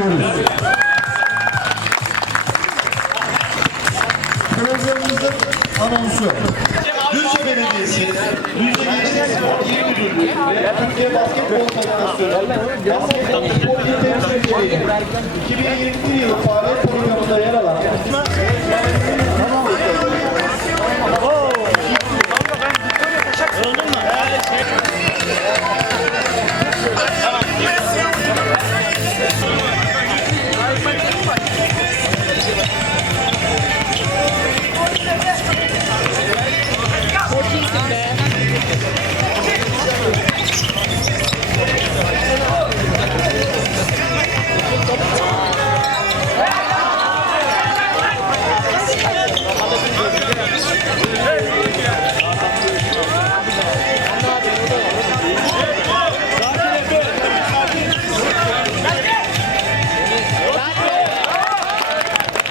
ediyoruz. Programımızın anonsu. Düzce Belediyesi, Düzce Gençlik Spor İl Müdürlüğü ve Türkiye Basketbol Federasyonu Basketbol İl Temsilciliği 2021 yılı faaliyet programında Let's go.